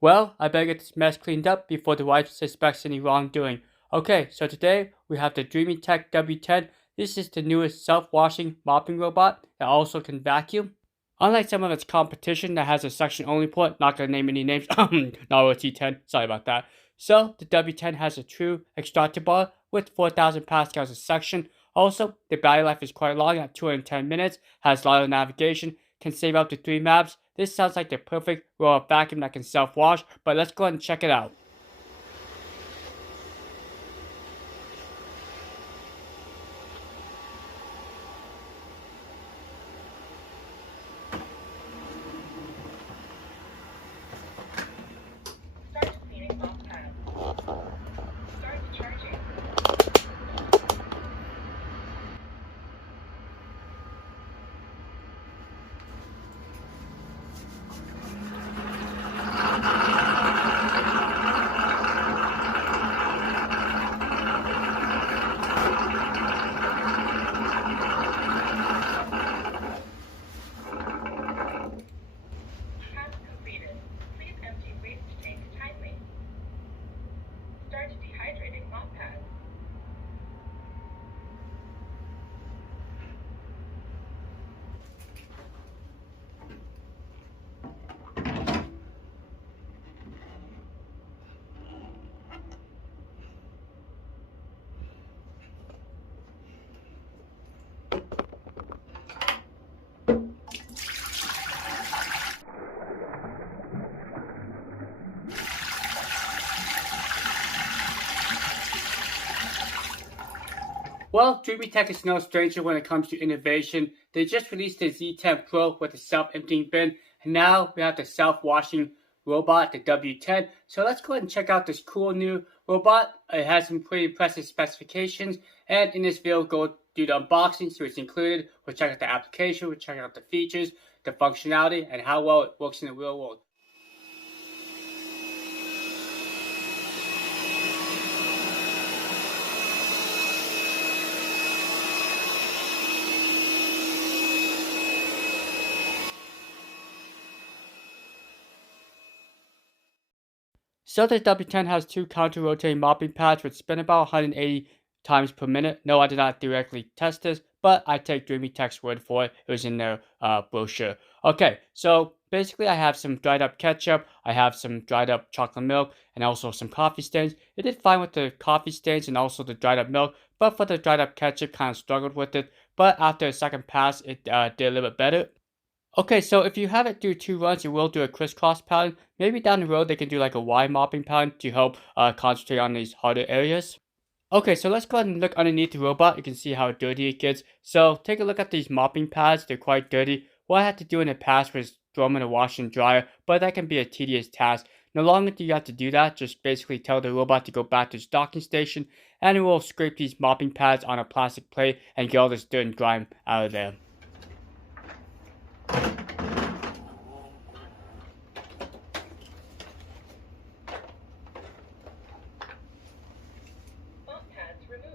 Well, I better get this mess cleaned up before the wife suspects any wrongdoing. Okay, so today we have the DreameTech W10. This is the newest self-washing mopping robot that also can vacuum. Unlike some of its competition that has a suction-only port, not gonna name any names, Naro T10, sorry about that. So, the W10 has a true extractor bar with 4,000 pascals of suction. Also, the battery life is quite long at 210 minutes, has a lot of navigation, can save up to 3 maps. This sounds like the perfect robot vacuum that can self-wash, but let's go ahead and check it out. Start cleaning off pad. Start charging. Task completed. Please empty waste tank tightly. Start dehydrating mop pad. Well, DreameTech is no stranger when it comes to innovation. They just released the Z10 Pro with a self-emptying bin, and now we have the self-washing robot, the W10. So let's go ahead and check out this cool new robot. It has some pretty impressive specifications, and in this video, we'll go do the unboxing, so it's included. We'll check out the application, we'll check out the features, the functionality, and how well it works in the real world. So the W10 has two counter-rotating mopping pads which spin about 180 times per minute. No, I did not directly test this, but I take DreameTech's word for it. It was in their brochure. Okay, so basically I have some dried up ketchup, I have some dried up chocolate milk, and also some coffee stains. It did fine with the coffee stains and also the dried up milk, but for the dried up ketchup, kind of struggled with it. But after a second pass, it did a little bit better. Okay, so if you have it do 2 runs, it will do a crisscross pattern. Maybe down the road they can do like a Y mopping pattern to help concentrate on these harder areas. Okay, so let's go ahead and look underneath the robot. You can see how dirty it gets. So take a look at these mopping pads. They're quite dirty. What I had to do in the past was throw them in a wash and dryer, but that can be a tedious task. No longer do you have to do that. Just basically tell the robot to go back to its docking station, and it will scrape these mopping pads on a plastic plate and get all this dirt and grime out of there. Mop pads removed.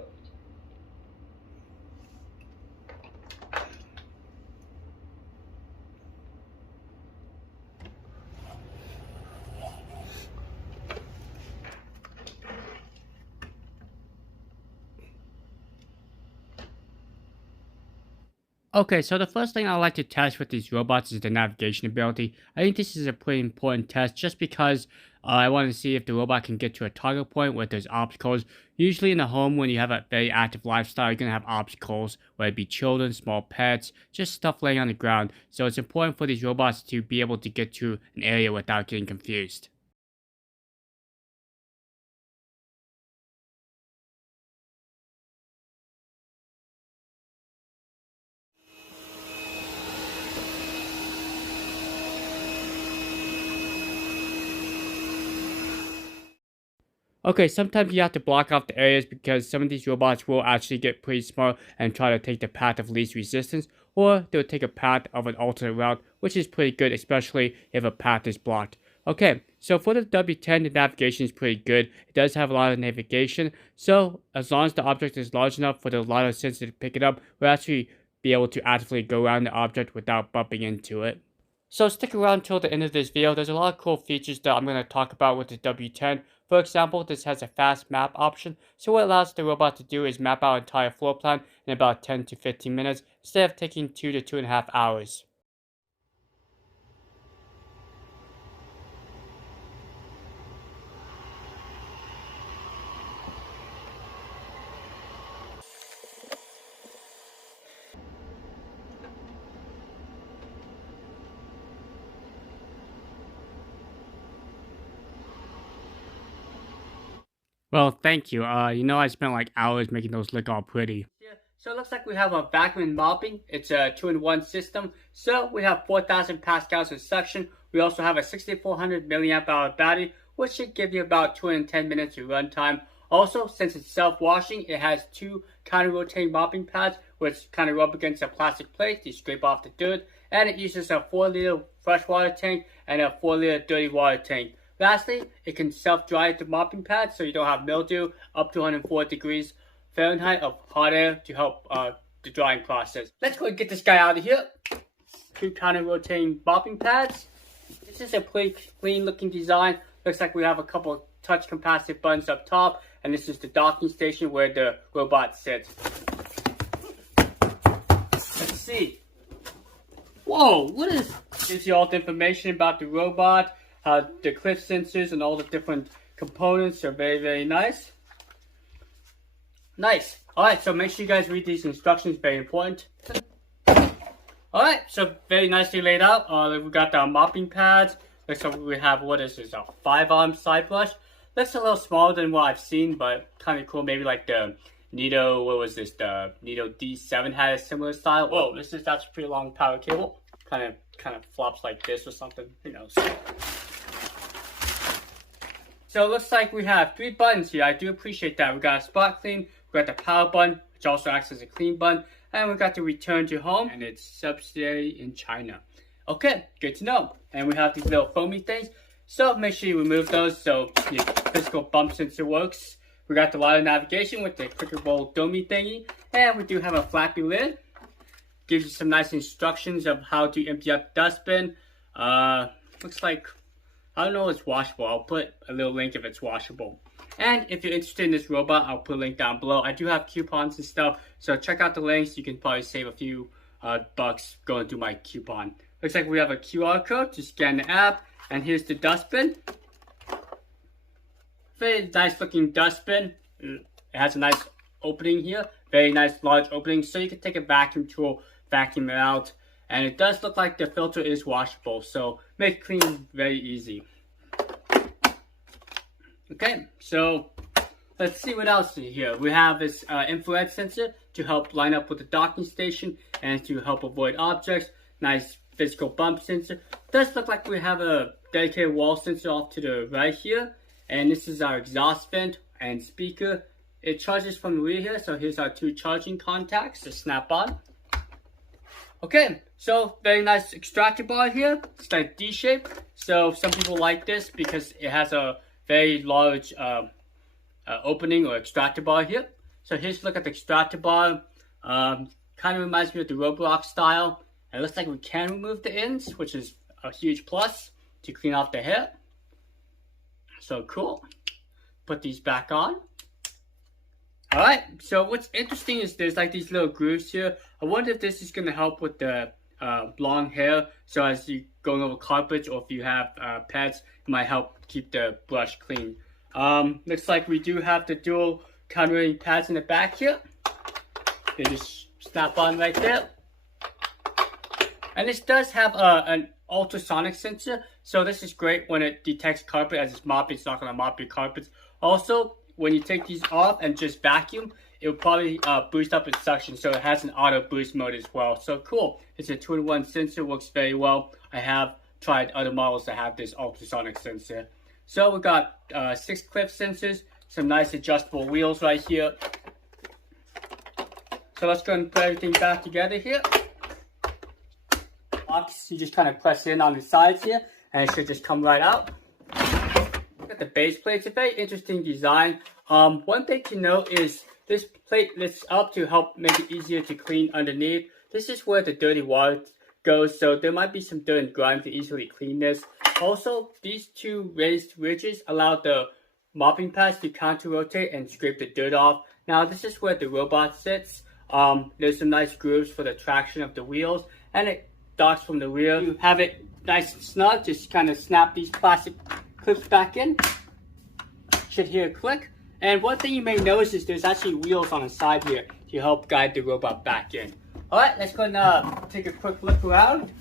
Okay, so the first thing I like to test with these robots is the navigation ability. I think this is a pretty important test just because I want to see if the robot can get to a target point where there's obstacles. Usually in the home, when you have a very active lifestyle, you're going to have obstacles, whether it be children, small pets, just stuff laying on the ground. So it's important for these robots to be able to get to an area without getting confused. Okay, sometimes you have to block off the areas because some of these robots will actually get pretty smart and try to take the path of least resistance, or they'll take a path of an alternate route, which is pretty good, especially if a path is blocked. Okay, so for the W10, the navigation is pretty good. It does have a lot of navigation, so as long as the object is large enough for the LiDAR sensor to pick it up, we'll actually be able to actively go around the object without bumping into it. So stick around till the end of this video. There's a lot of cool features that I'm going to talk about with the W10. For example, this has a fast map option. So what it allows the robot to do is map out an entire floor plan in about 10 to 15 minutes instead of taking 2 to 2.5 hours. Well, thank you. I spent like hours making those look all pretty. Yeah, so it looks like we have a vacuum and mopping. It's a 2-in-1 system. So we have 4,000 pascals of suction. We also have a 6,400 milliamp hour battery, which should give you about 210 minutes of runtime. Also, since it's self-washing, it has 2 counter-rotating mopping pads, which kind of rub against a plastic plate to scrape off the dirt. And it uses a 4-liter freshwater tank and a 4-liter dirty water tank. Lastly, it can self-dry the mopping pad so you don't have mildew up to 104 degrees Fahrenheit of hot air to help the drying process. Let's go and get this guy out of here. 2 counter-rotating mopping pads. This is a pretty clean-looking design. Looks like we have a couple touch capacitive buttons up top, and this is the docking station where the robot sits. Let's see. Whoa, what is? Gives you all the information about the robot. The cliff sensors and all the different components are very, very nice. Nice. Alright, so make sure you guys read these instructions, very important. Alright, so very nicely laid out. We got the mopping pads. Looks like we have, what is this, a 5-arm side brush. Looks a little smaller than what I've seen, but kind of cool. Maybe like the Nito, what was this, the Nito D7 had a similar style. Whoa, that's a pretty long power cable. Kind of flops like this or something, who knows. So it looks like we have 3 buttons here. I do appreciate that. We got a spot clean, we got the power button, which also acts as a clean button, and we got the return to home, and it's subsidiary in China. Okay, good to know. And we have these little foamy things. So make sure you remove those so your physical bump sensor works. We got the ladder navigation with the clickable dummy thingy, and we do have a flappy lid. Gives you some nice instructions of how to empty up the dustbin. Looks like, I don't know if it's washable. I'll put a little link if it's washable. And if you're interested in this robot, I'll put a link down below. I do have coupons and stuff, so check out the links. You can probably save a few bucks going through my coupon. Looks like we have a QR code to scan the app, and here's the dustbin. Very nice looking dustbin. It has a nice opening here. Very nice large opening, so you can take a vacuum tool, vacuum it out. And it does look like the filter is washable, so make it clean very easy. Okay, so let's see what else is here. We have this infrared sensor to help line up with the docking station and to help avoid objects. Nice physical bump sensor. Does look like we have a dedicated wall sensor off to the right here. And this is our exhaust vent and speaker. It charges from the rear here, so here's our 2 charging contacts to snap on. Okay, so very nice extractor bar here. It's like D-shape. So some people like this because it has a very large opening or extractor bar here. So here's a look at the extractor bar. Kind of reminds me of the Roblox style. And it looks like we can remove the ends, which is a huge plus to clean off the hair. So cool. Put these back on. Alright, so what's interesting is there's like these little grooves here. I wonder if this is going to help with the long hair. So as you going over carpets or if you have pets, it might help keep the brush clean. Looks like we do have the dual countering pads in the back here. They just snap on right there. And this does have an ultrasonic sensor. So this is great when it detects carpet as it's mopping. It's not going to mop your carpets. Also, when you take these off and just vacuum, it will probably boost up its suction, so it has an auto boost mode as well. So cool. It's a 2-in-1 sensor, works very well. I have tried other models that have this ultrasonic sensor. So we got 6 clip sensors, some nice adjustable wheels right here. So let's go and put everything back together here. You just kind of press in on the sides here, and it should just come right out. Look at the base plate. It's a very interesting design. One thing to note is this plate lifts up to help make it easier to clean underneath. This is where the dirty water goes, so there might be some dirt and grime to easily clean this. Also, these two raised ridges allow the mopping pads to counter-rotate and scrape the dirt off. Now, this is where the robot sits. There's some nice grooves for the traction of the wheels, and it docks from the rear. You have it nice and snug, just kind of snap these plastic clips back in. Should hear a click. And one thing you may notice is there's actually wheels on the side here to help guide the robot back in. Alright, let's go and take a quick look around.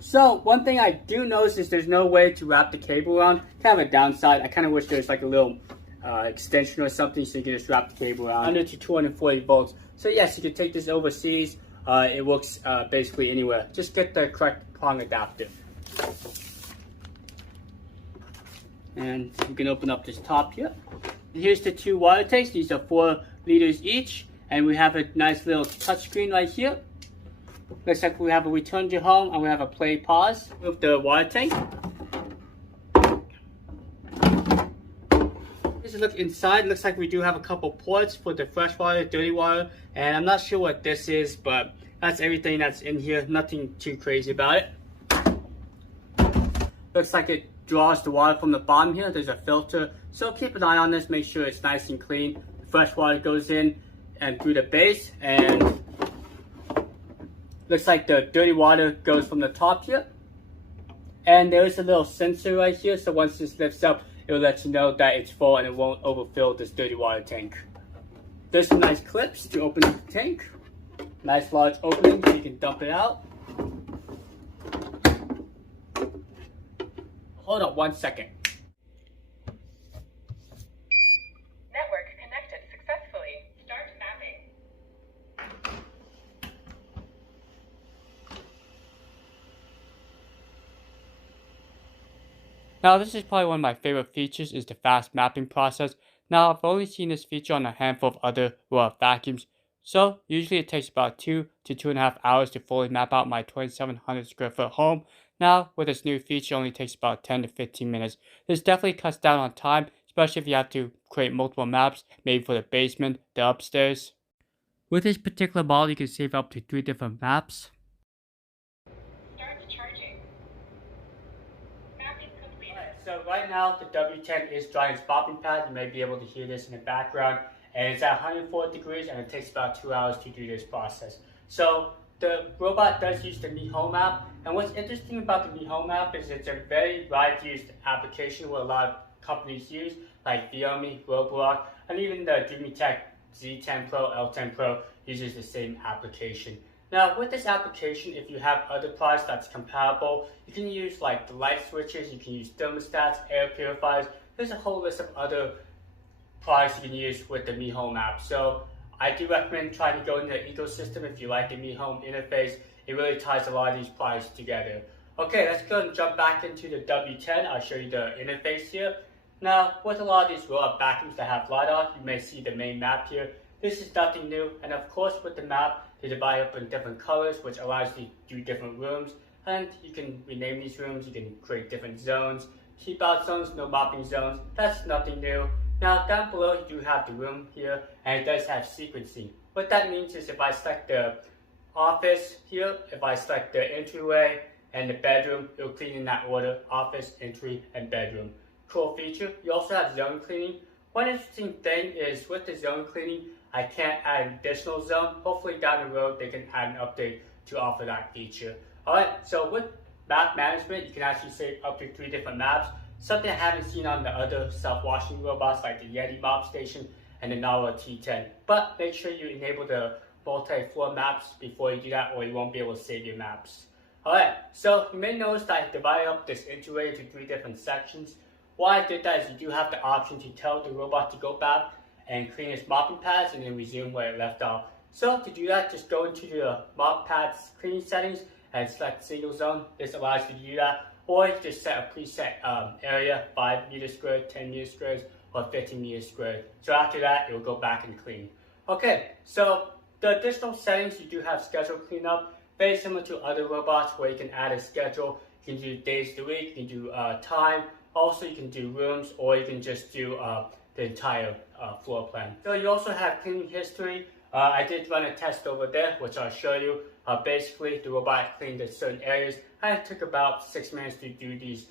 So one thing I do notice is there's no way to wrap the cable around. Kind of a downside. I kind of wish there's like a little extension or something so you can just wrap the cable around. Under to 240 volts. So yes, you can take this overseas. It works basically anywhere. Just get the correct prong adapter. And you can open up this top here. And here's the two water tanks. These are 4 liters each. And we have a nice little touchscreen right here. Looks like we have a return to home and we have a play pause with the water tank. Here's a look inside. Looks like we do have a couple ports for the fresh water, dirty water. And I'm not sure what this is, but that's everything that's in here. Nothing too crazy about it. Looks like it draws the water from the bottom here. There's a filter, so keep an eye on this. Make sure it's nice and clean. The fresh water goes in and through the base, and looks like the dirty water goes from the top here. And there is a little sensor right here, so once this lifts up, it will let you know that it's full and it won't overfill this dirty water tank. There's some nice clips to open up the tank. Nice large opening so you can dump it out. Hold on 1 second. Network connected successfully. Start mapping. Now this is probably one of my favorite features is the fast mapping process. Now I've only seen this feature on a handful of other vacuums. So usually it takes about 2 to 2.5 hours to fully map out my 2,700 square foot home. Now, with this new feature, it only takes about 10 to 15 minutes. This definitely cuts down on time, especially if you have to create multiple maps, maybe for the basement, the upstairs. With this particular model, you can save up to 3 different maps. Start charging. Mapping completed. So right now, the W10 is drying its mopping pad. You may be able to hear this in the background. And it's at 104 degrees, and it takes about 2 hours to do this process. So the robot does use the Mi Home app, and what's interesting about the Mi Home app is it's a very widely used application where a lot of companies use, like Xiaomi, Roblox, and even the DreameTech Z10 Pro, L10 Pro uses the same application. Now with this application, if you have other products that's compatible, you can use like the light switches, you can use thermostats, air purifiers. There's a whole list of other products you can use with the Mi Home app. So I do recommend trying to go into the ecosystem if you like the Mi Home interface. It really ties a lot of these products together. Okay, let's go and jump back into the W10. I'll show you the interface here. Now, with a lot of these robot vacuums that have LiDAR, you may see the main map here. This is nothing new, and of course with the map, they divide up in different colors, which allows you to do different rooms. And you can rename these rooms, you can create different zones. Keep out zones, no mopping zones, that's nothing new. Now down below you do have the room here, and it does have sequencing. What that means is if I select the office here, if I select the entryway and the bedroom, it will clean in that order: office, entry, and bedroom. Cool feature. You also have zone cleaning. One interesting thing is with the zone cleaning, I can't add an additional zone. Hopefully down the road they can add an update to offer that feature. Alright, so with map management, you can actually save up to 3 different maps. Something I haven't seen on the other self-washing robots like the Yeti Mop Station and the Nala T10. But make sure you enable the multi-floor maps before you do that, or you won't be able to save your maps. Alright, so you may notice that I divided up this entryway into 3 different sections. Why I did that is you do have the option to tell the robot to go back and clean its mopping pads and then resume where it left off. So to do that, just go into the mop pads cleaning settings and select single zone. This allows you to do that. Or you just set a preset area, 5 meters squared, 10 meters squared, or 15 meters squared. So after that, it will go back and clean. Okay, so the additional settings, you do have schedule cleanup, very similar to other robots where you can add a schedule. You can do days of the week, you can do time. Also, you can do rooms, or you can just do the entire floor plan. So you also have cleaning history. I did run a test over there, which I'll show you. Basically, the robot cleaned certain areas, and it took about 6 minutes to do these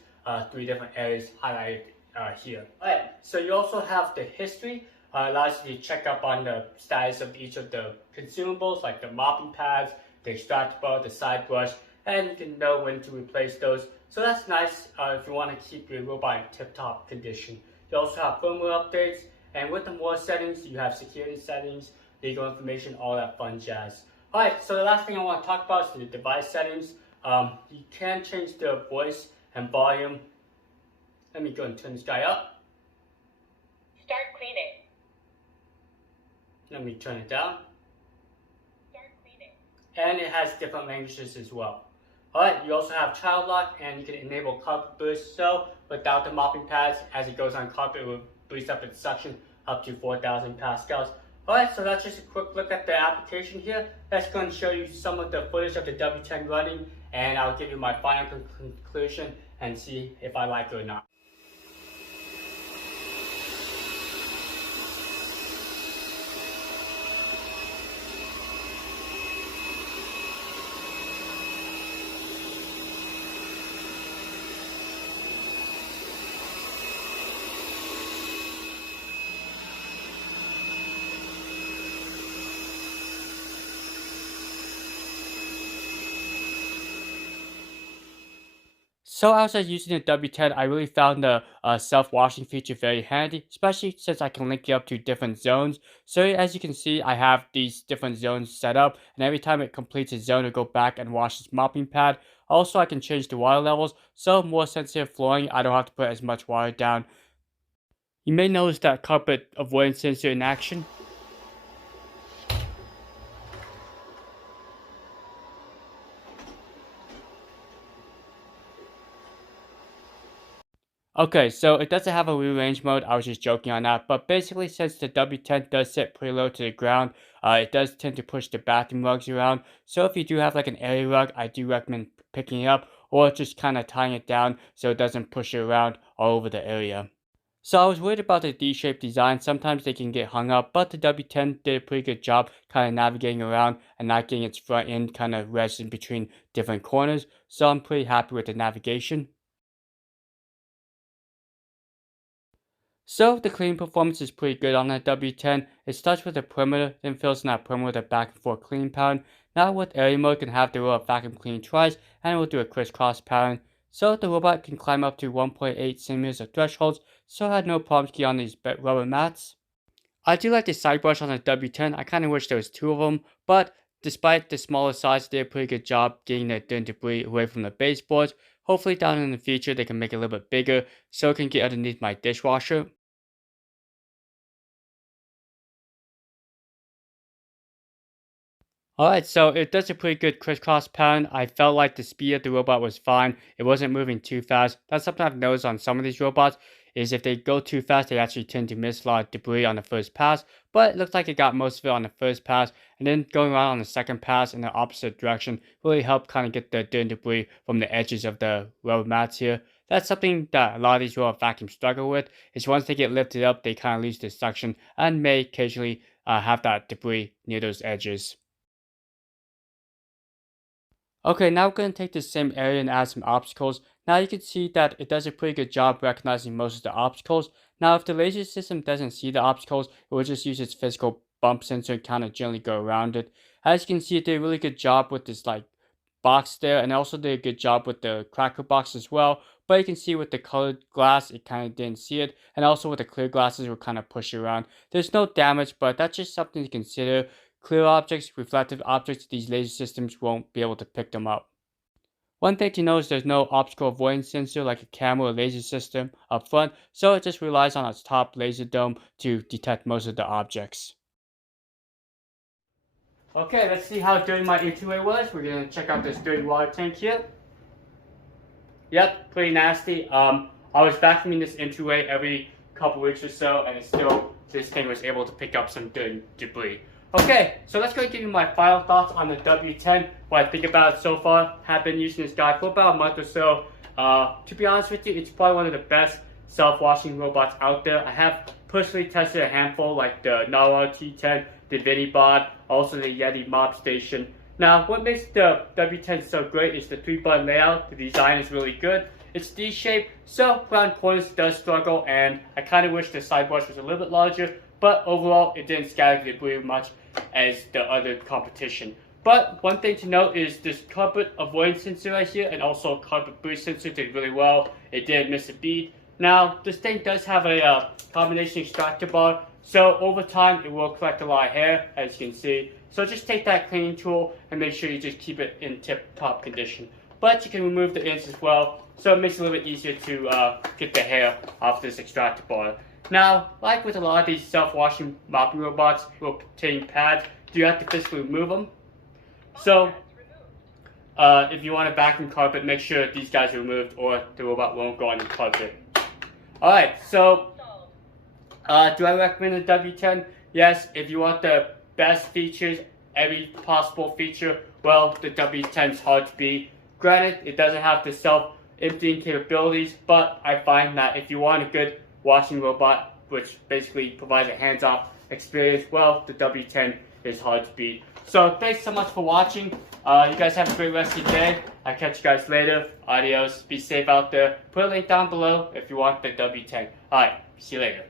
3 different areas highlighted here. Alright, so you also have the history. Allows you to check up on the status of each of the consumables, like the mopping pads, the extractor, the side brush, and you can know when to replace those. So that's nice if you want to keep your robot in tip-top condition. You also have firmware updates, and with the more settings, you have security settings, legal information, all that fun jazz. Alright, so the last thing I want to talk about is the device settings. You can change the voice and volume. Let me go and turn this guy up. Start cleaning. Let me turn it down. Start cleaning. And it has different languages as well. Alright, you also have child lock, and you can enable carpet boost. So without the mopping pads, as it goes on carpet, it will boost up its suction up to 4,000 pascals. Alright, so that's just a quick look at the application here. Let's go and show you some of the footage of the W10 running, and I'll give you my final conclusion and see if I like it or not. So as I was using the W10, I really found the self-washing feature very handy, especially since I can link it up to different zones. So as you can see, I have these different zones set up, and every time it completes a zone, it'll go back and wash this mopping pad. Also, I can change the water levels, so more sensitive flooring, I don't have to put as much water down. You may notice that carpet avoidance sensor in action. Okay, so it doesn't have a rearrange mode, I was just joking on that, but basically since the W10 does sit pretty low to the ground, it does tend to push the bathroom rugs around, so if you do have like an area rug, I do recommend picking it up, or just kind of tying it down so it doesn't push it around all over the area. So I was worried about the D-shaped design, sometimes they can get hung up, but the W10 did a pretty good job kind of navigating around and not getting its front end kind of wedged in between different corners, so I'm pretty happy with the navigation. So the cleaning performance is pretty good on that W10. It starts with the perimeter, then fills in that perimeter with a back and forth cleaning pattern. Now with area mode, can have the robot vacuum clean twice, and it will do a crisscross pattern. So the robot can climb up to 1.8 centimeters of thresholds, so I had no problems getting on these rubber mats. I do like the side brush on the W10. I kind of wish there was 2 of them, but despite the smaller size, they did a pretty good job getting the dirt and debris away from the baseboards. Hopefully down in the future, they can make it a little bit bigger, so it can get underneath my dishwasher. Alright, so it does a pretty good crisscross pattern. I felt like the speed of the robot was fine. It wasn't moving too fast. That's something I've noticed on some of these robots, is if they go too fast, they actually tend to miss a lot of debris on the first pass. But it looks like it got most of it on the first pass, and then going around on the second pass in the opposite direction really helped kind of get the dirt and debris from the edges of the rubber mats here. That's something that a lot of these robot vacuums struggle with, is once they get lifted up, they kind of lose the suction and may occasionally have that debris near those edges. Okay, now we're going to take the same area and add some obstacles. Now you can see that it does a pretty good job recognizing most of the obstacles. Now if the laser system doesn't see the obstacles, it will just use its physical bump sensor and kind of gently go around it. As you can see, it did a really good job with this like box there, and also did a good job with the cracker box as well. But you can see with the colored glass, it kind of didn't see it, and also with the clear glasses, it will kind of push it around. There's no damage, but that's just something to consider. Clear objects, reflective objects, these laser systems won't be able to pick them up. One thing to know is there's no obstacle avoidance sensor like a camera or laser system up front, so it just relies on its top laser dome to detect most of the objects. Okay, let's see how dirty my entryway was. We're going to check out this dirty water tank here. Yep, pretty nasty. I was vacuuming this entryway every couple weeks or so, and this thing was able to pick up some dirt and debris. Okay, so let's go and give you my final thoughts on the W10. What I think about it so far. Have been using this guy for about a month or so. To be honest with you, it's probably one of the best self-washing robots out there. I have personally tested a handful like the Nara T10, the Vinny Bod, also the Yeti mop station. Now, what makes the W10 so great is the 3-button layout. The design is really good. It's D-shaped, so round corners does struggle, and I kind of wish the sidebars was a little bit larger, but overall, it didn't scatter the glue much as the other competition. But one thing to note is this carpet avoidance sensor right here, and also carpet boost sensor did really well. It didn't miss a bead. Now, this thing does have a combination extractor bar, so over time it will collect a lot of hair, as you can see. So just take that cleaning tool and make sure you just keep it in tip-top condition. But you can remove the ends as well, so it makes it a little bit easier to get the hair off this extractor bar. Now, like with a lot of these self-washing mopping robots rotating pads, you have to physically remove them. So, if you want a vacuum carpet, make sure these guys are removed or the robot won't go on your carpet. Alright, so, do I recommend the W10? Yes, if you want the best features, every possible feature, well, the W10 is hard to beat. Granted, it doesn't have the self-emptying capabilities, but I find that if you want a good washing robot, which basically provides a hands-off experience, well, the W10 is hard to beat. So, thanks so much for watching. You guys have a great rest of your day. I'll catch you guys later. Adios. Be safe out there. Put a link down below if you want the W10. Alright, see you later.